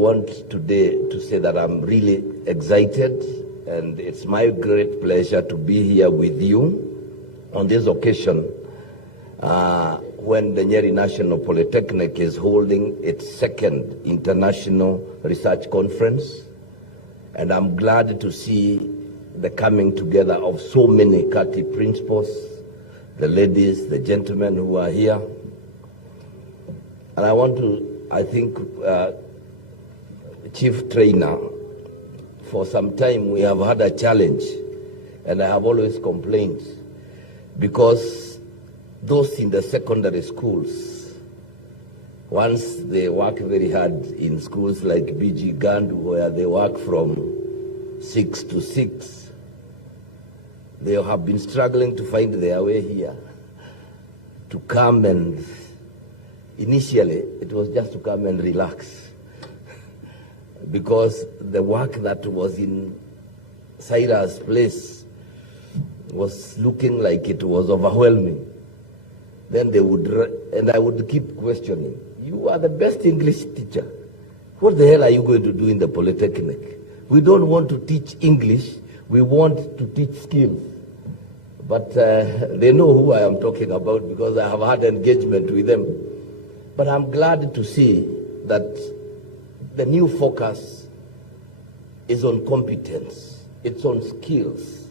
want today to say that I'm really excited, and it's my great pleasure to be here with you on this occasion when the Nyeri National Polytechnic is holding its second International Research Conference. And I'm glad to see the coming together of so many CATI principals, the ladies, the gentlemen who are here. And I want to, I think, Chief Trainer, for some time we have had a challenge, and I have always complained, because those in the secondary schools, once they work very hard in schools like BG Gandu, where they work from 6 to 6, they have been struggling to find their way here, to come and, initially, it was just to come and relax, because the work that was in Cyrus' place was looking like it was overwhelming. Then they would, and I would keep questioning, you are the best English teacher. What the hell are you going to do in the Polytechnic? We don't want to teach English, we want to teach skills. But they know who I am talking about, because I have had engagement with them. But I'm glad to see that the new focus is on competence, it's on skills.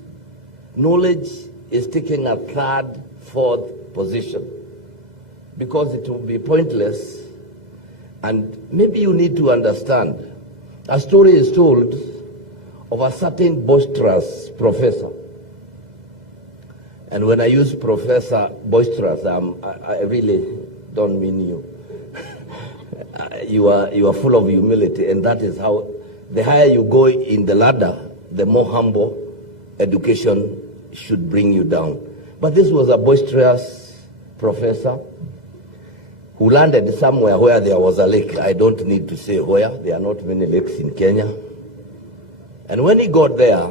Knowledge is taking a third, fourth position, because it will be pointless. And maybe you need to understand, a story is told of a certain boisterous professor. And when I use Professor Boisterous, I really don't mean you. You are full of humility, and that is how, the higher you go in the ladder, the more humble education should bring you down. But this was a boisterous professor who landed somewhere where there was a lake. I don't need to say where, there are not many lakes in Kenya. And when he got there,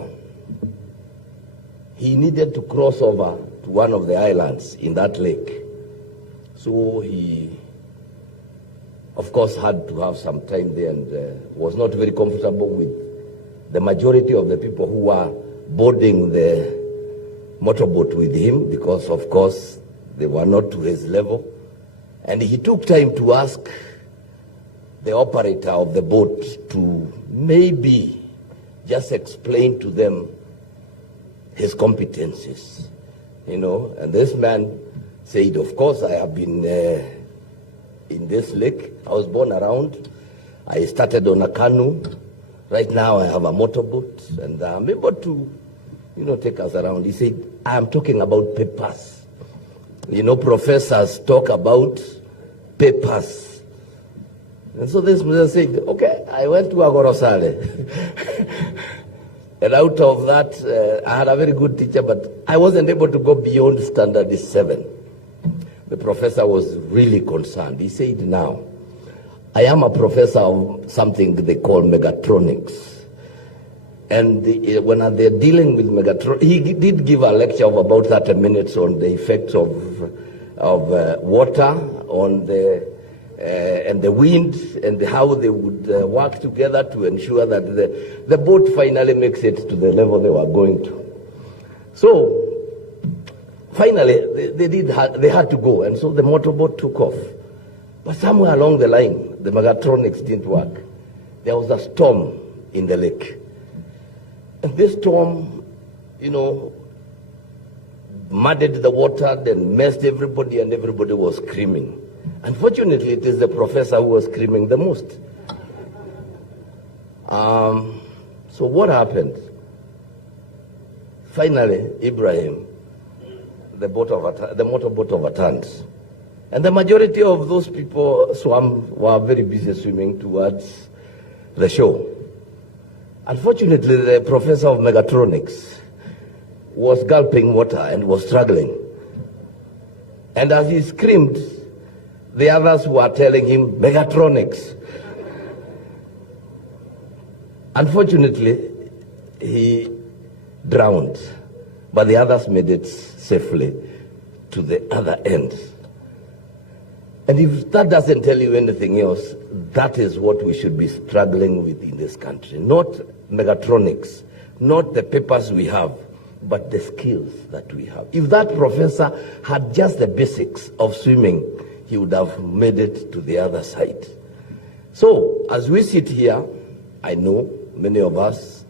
he needed to cross over to one of the islands in that lake. So he, of course, had to have some time there, and was not very comfortable with the majority of the people who were boarding the motorboat with him, because, of course, they were not to his level. And he took time to ask the operator of the boat to maybe just explain to them his competencies, you know. And this man said, of course, I have been in this lake. I was born around. I started on a canoe. Right now I have a motorboat, and I'm able to, you know, take us around. He said, I'm talking about papers. You know, professors talk about papers. And so this man said, okay, I went to Agorosale. And out of that, I had a very good teacher, but I wasn't able to go beyond standard 7. The professor was really concerned. He said, now, I am a professor of something they call megatronics. And when they're dealing with megatronics, he did give a lecture of about 30 minutes on the effects of water, on the and the wind, and how they would work together to ensure that the boat finally makes it to the level they were going to. So finally they had to go, and so the motorboat took off. But somewhere along the line, the megatronics didn't work. There was a storm in the lake. And this storm, you know, muddied the water, then messed everybody, and everybody was screaming. Unfortunately, it is the professor who was screaming the most. So what happened? Finally, Ibrahim, the motorboat overturned. And the majority of those people were very busy swimming towards the shore. Unfortunately, the professor of megatronics was gulping water and was struggling. And as he screamed, the others were telling him, megatronics. Unfortunately, he drowned, but the others made it safely to the other end. And if that doesn't tell you anything else, that is what we should be struggling with in this country. Not megatronics, not the papers we have, but the skills that we have. If that professor had just the basics of swimming, he would have made it to the other side. So, as we sit here, I know many of us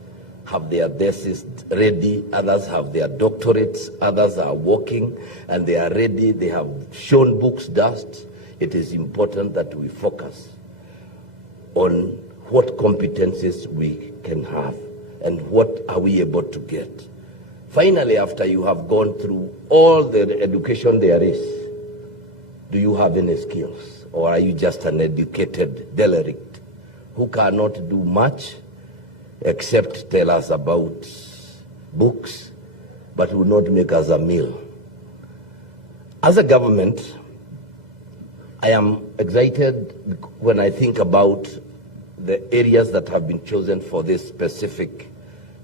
have their thesis ready, others have their doctorates, others are working and they are ready, they have shown books dust. It is important that we focus on what competencies we can have and what are we able to get. Finally, after you have gone through all the education there is, do you have any skills? Or are you just an educated derelict who cannot do much except tell us about books, but will not make us a meal? As a government, I am excited when I think about the areas that have been chosen for this specific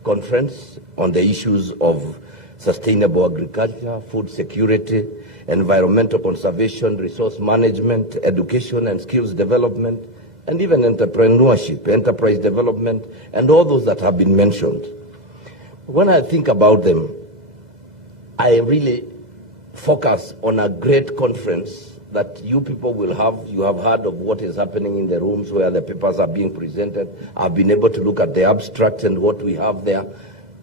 conference on the issues of sustainable agriculture, food security, environmental conservation, resource management, education and skills development, and even entrepreneurship, enterprise development, and all those that have been mentioned. When I think about them, I really focus on a great conference that you people will have. You have heard of what is happening in the rooms where the papers are being presented. I've been able to look at the abstracts and what we have there.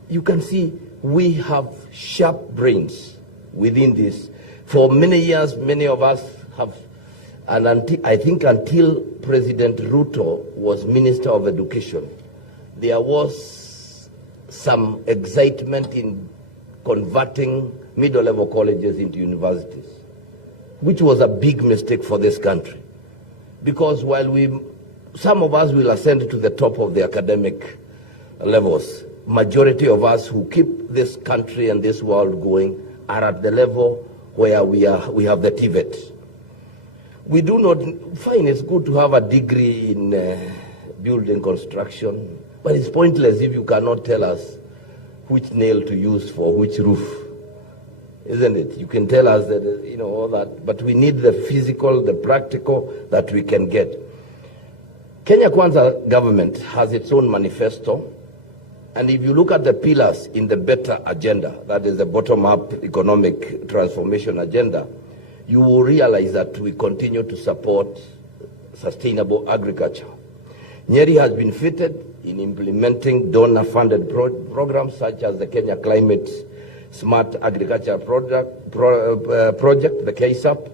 You can see we have sharp brains within this. For many years, many of us have, and I think until President Ruto was Minister of Education, there was some excitement in converting middle-level colleges into universities, which was a big mistake for this country. Because while some of us will ascend to the top of the academic levels, majority of us who keep this country and this world going are at the level where we have the TVET. We do not, fine, it's good to have a degree in building construction, but it's pointless if you cannot tell us which nail to use for which roof. Isn't it? You can tell us that, you know, all that, but we need the physical, the practical that we can get. Kenya Kwanza government has its own manifesto, and if you look at the pillars in the better agenda, that is the bottom-up economic transformation agenda, you will realize that we continue to support sustainable agriculture. Nyeri has been fitted in implementing donor-funded programs such as the Kenya Climate Smart Agriculture Project, the KSAP,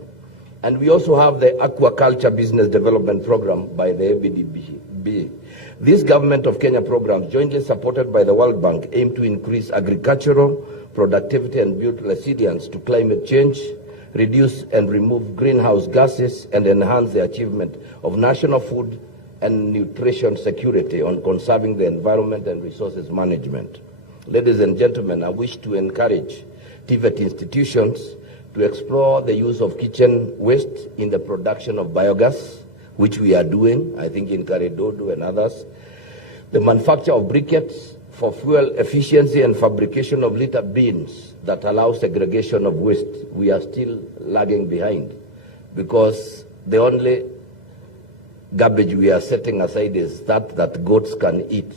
and we also have the Aquaculture Business Development Program by the ABDB. These Government of Kenya programs, jointly supported by the World Bank, aim to increase agricultural productivity and build resilience to climate change, reduce and remove greenhouse gases, and enhance the achievement of national food and nutrition security on conserving the environment and resources management. Ladies and gentlemen, I wish to encourage TVET institutions to explore the use of kitchen waste in the production of biogas, which we are doing, I think in Karidodo and others. The manufacture of briquettes for fuel efficiency and fabrication of litter bins that allow segregation of waste. We are still lagging behind because the only garbage we are setting aside is that goats can eat.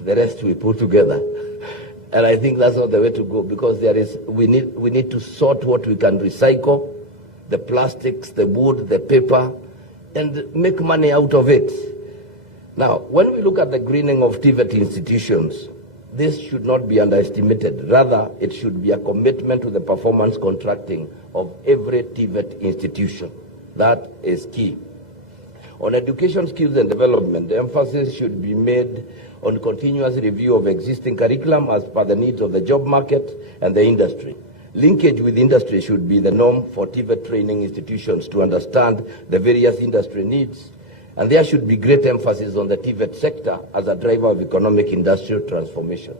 The rest we put together. And I think that's not the way to go, because we need to sort what we can recycle, the plastics, the wood, the paper, and make money out of it. Now, when we look at the greening of TVET institutions, this should not be underestimated. Rather, it should be a commitment to the performance contracting of every TVET institution. That is key. On education, skills and development, the emphasis should be made on continuous review of existing curriculum as per the needs of the job market and the industry. Linkage with industry should be the norm for TVET training institutions to understand the various industry needs, and there should be great emphasis on the TVET sector as a driver of economic industrial transformation.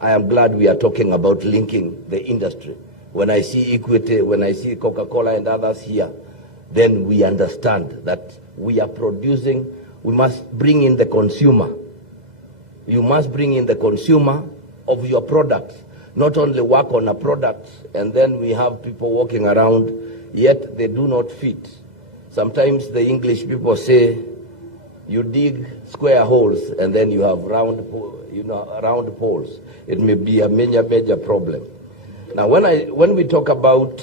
I am glad we are talking about linking the industry. When I see Equity, when I see Coca-Cola and others here, then we understand that we are producing, we must bring in the consumer. You must bring in the consumer of your products, not only work on a product, and then we have people walking around yet they do not fit. Sometimes the English people say, you dig square holes and then you have round poles. It may be a major problem. Now, when we talk about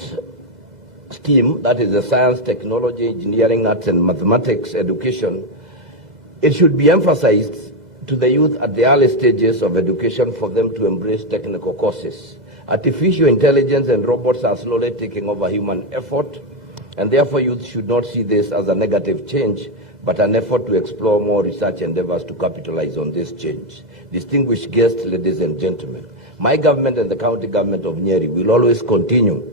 STEAM, that is the science, technology, engineering, arts, and mathematics education, it should be emphasized to the youth at the early stages of education for them to embrace technical courses. Artificial intelligence and robots are slowly taking over human effort, and therefore youth should not see this as a negative change, but an effort to explore more research endeavors to capitalize on this change. Distinguished guests, ladies and gentlemen, my government and the county government of Nyeri will always continue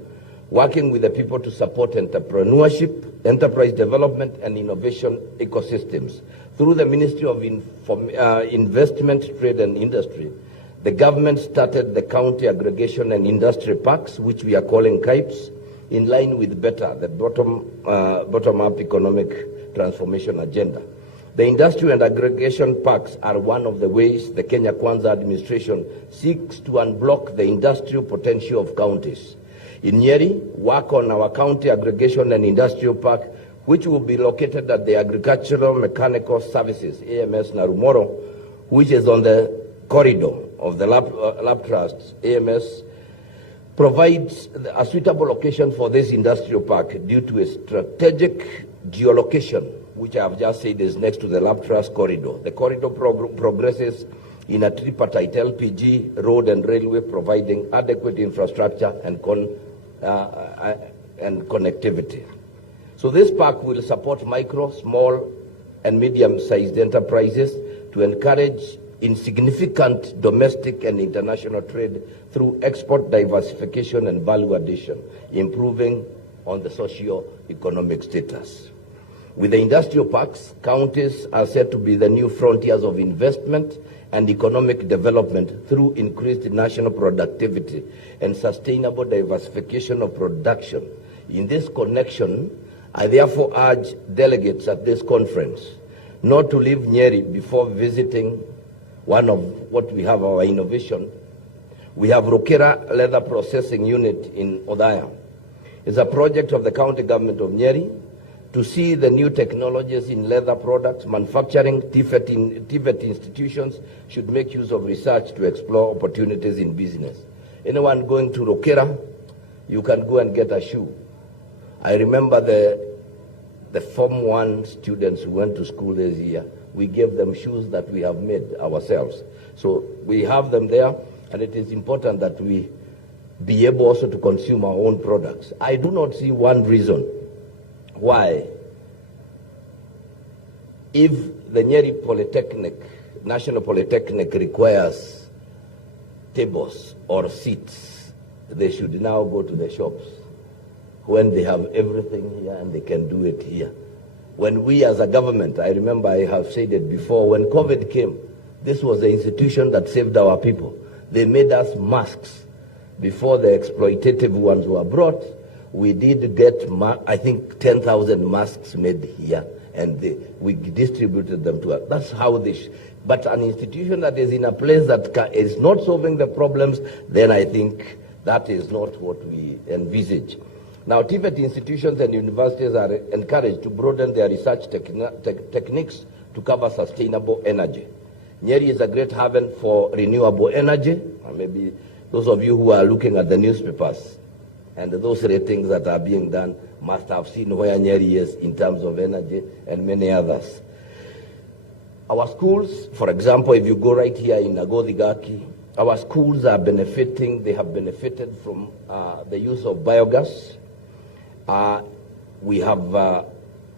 working with the people to support entrepreneurship, enterprise development, and innovation ecosystems. Through the Ministry of Investment, Trade and Industry, the government started the county aggregation and industry parks, which we are calling KIPES, in line with BETTER, the bottom-up economic transformation agenda. The industry and aggregation parks are one of the ways the Kenya Kwanza administration seeks to unblock the industrial potential of counties. In Nyeri, work on our county aggregation and industrial park, which will be located at the Agricultural Mechanical Services, AMS Narumoro, which is on the corridor of the lab trusts, AMS, provides a suitable location for this industrial park due to a strategic geolocation, which I have just said is next to the lab trust corridor. The corridor progresses in a tripartite LPG, road and railway, providing adequate infrastructure and connectivity. So this park will support micro, small, and medium-sized enterprises to encourage insignificant domestic and international trade through export diversification and value addition, improving on the socio-economic status. With the industrial parks, counties are said to be the new frontiers of investment and economic development through increased national productivity and sustainable diversification of production. In this connection, I therefore urge delegates at this conference not to leave Nyeri before visiting one of what we have, our innovation. We have Rukira Leather Processing Unit in Odaya. It's a project of the county government of Nyeri to see the new technologies in leather products, manufacturing. TVET institutions should make use of research to explore opportunities in business. Anyone going to Rukira, you can go and get a shoe. I remember the Form 1 students who went to school this year, we gave them shoes that we have made ourselves. So we have them there, and it is important that we be able also to consume our own products. I do not see one reason why, if the Nyeri Polytechnic, National Polytechnic, requires tables or seats, they should now go to the shops when they have everything here and they can do it here. When we as a government, I remember I have said it before, when COVID came, this was the institution that saved our people. They made us masks before the exploitative ones were brought. We did get, I think, 10,000 masks made here, and we distributed them to us. That's how but an institution that is in a place that is not solving the problems, then I think that is not what we envisage. Now, TVET institutions and universities are encouraged to broaden their research techniques to cover sustainable energy. Nyeri is a great haven for renewable energy. Maybe those of you who are looking at the newspapers and those ratings that are being done must have seen where Nyeri is in terms of energy and many others. Our schools, for example, if you go right here in Agodhigaki, our schools are benefiting, they have benefited from the use of biogas. We have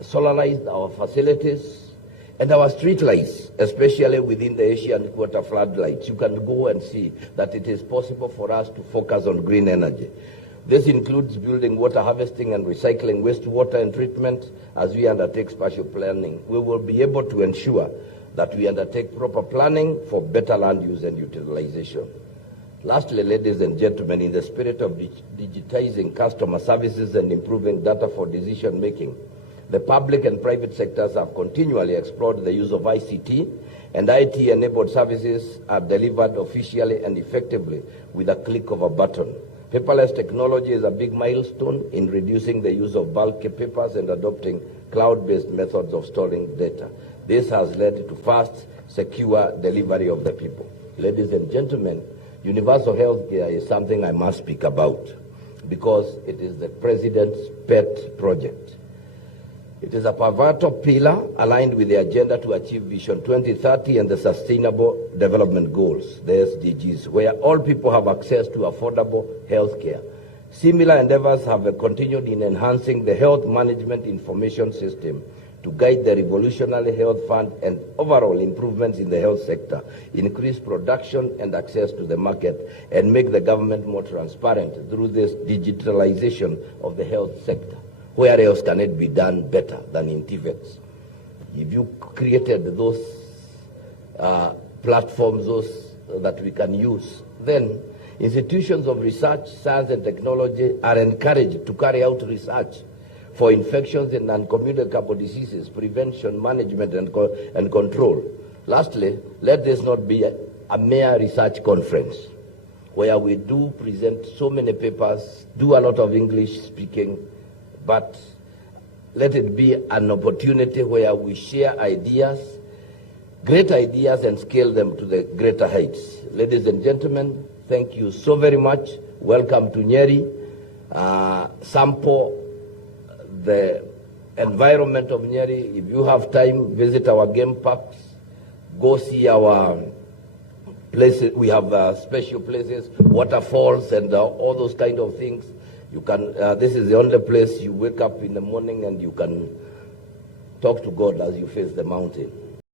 solarized our facilities and our street lights, especially within the Asian quarter floodlights. You can go and see that it is possible for us to focus on green energy. This includes building water harvesting and recycling wastewater and treatment. As we undertake spatial planning, we will be able to ensure that we undertake proper planning for better land use and utilization. Lastly, ladies and gentlemen, in the spirit of digitizing customer services and improving data for decision making, the public and private sectors have continually explored the use of ICT, and IT-enabled services are delivered officially and effectively with a click of a button. Paperless technology is a big milestone in reducing the use of bulk papers and adopting cloud-based methods of storing data. This has led to fast, secure delivery of the people. Ladies and gentlemen, universal health care is something I must speak about because it is the President's pet project. It is a pivotal pillar aligned with the agenda to achieve Vision 2030 and the Sustainable Development Goals, the SDGs, where all people have access to affordable health care. Similar endeavors have continued in enhancing the health management information system to guide the revolutionary health fund and overall improvements in the health sector, increase production and access to the market, and make the government more transparent through this digitalization of the health sector. Where else can it be done better than in TVETs? If you created those platforms, those that we can use, then institutions of research, science and technology are encouraged to carry out research for infections and non-communicable diseases, prevention, management and control. Lastly, let this not be a mere research conference where we do present so many papers, do a lot of English speaking, but let it be an opportunity where we share ideas, great ideas, and scale them to the greater heights. Ladies and gentlemen, thank you so very much. Welcome to Nyeri. Sample the environment of Nyeri. If you have time, visit our game parks. Go see our places. We have special places, waterfalls, and all those kind of things. You can, this is the only place you wake up in the morning and you can talk to God as you face the mountain.